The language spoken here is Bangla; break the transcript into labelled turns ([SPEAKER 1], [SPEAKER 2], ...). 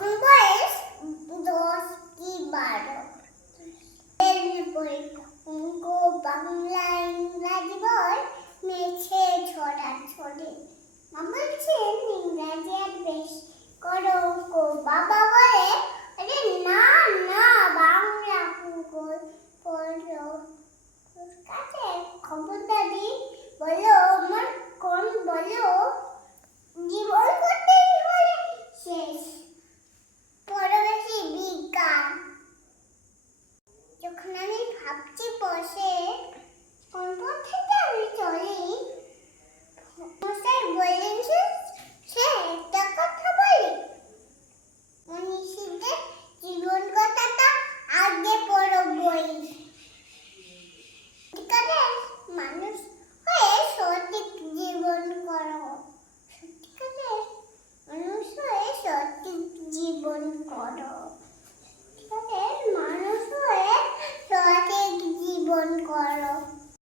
[SPEAKER 1] আমার বয়স দশ কি বারো ইংরাজি মেছে, ছড়া, ছড়ে। ইংরাজি আর বেশ করো বাবা বলে, আরে না না, বাংলা ভূগোল পড়ো। কাছে খবর দাদি বলো। जीवन का